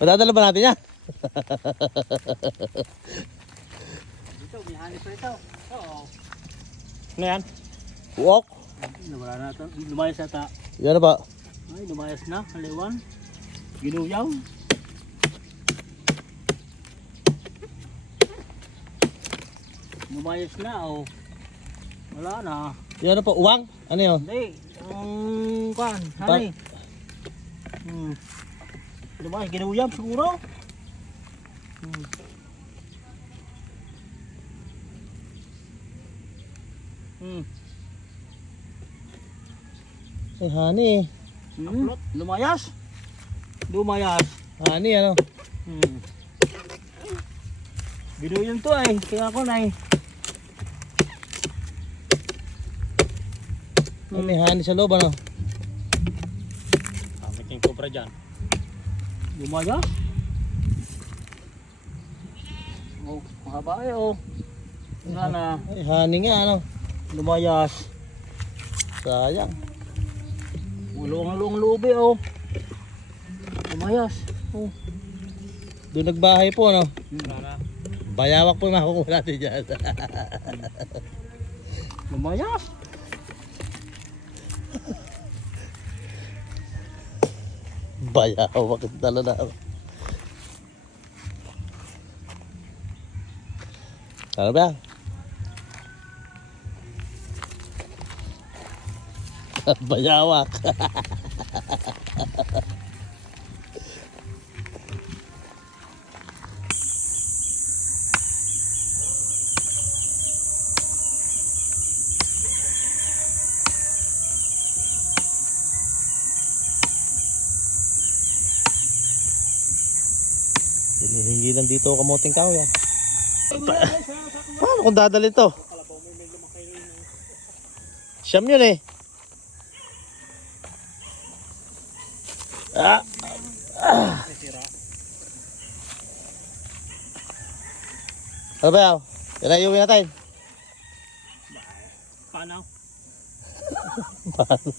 Madadala ba natin yan? Ito, may hanip pa ito. Oo. Ano yan? Uok? Wala na ito. Lumayas ata. Yan na ba? Ay, lumayas na. Kaliwan. Ginuyaw. Lumayas na, oh. Wala na. Yan na po, uwang? Ano yun? Hindi. Ang kan. Hanay. Lumayas. Ginuyam siguro. Ay, honey. Lumayas. Lumayas. Honey, ano? Ginuyam to eh. Kaya ako na eh. May honey sa loob, ano? Kamit yung cobra dyan. Lumayas. Oh, mahaba eh oh. Wala na. Ay, honey nga, ano? Lumayas. Sayang. Ulong-ulong lubi oh. Lumayas. Oh. Doon nagbahay po, ano? Wala na. Bayawak po yung makukuha natin dyan. Lumayas. Bayawak talaga na. Ano ba yan? Bayawak. Hinihingilan dito kamuting kahoy yan. Paano kung dadali to? Siyam yun eh. Ano ba yaw? Yan na iuwi natin. Paano? Paano?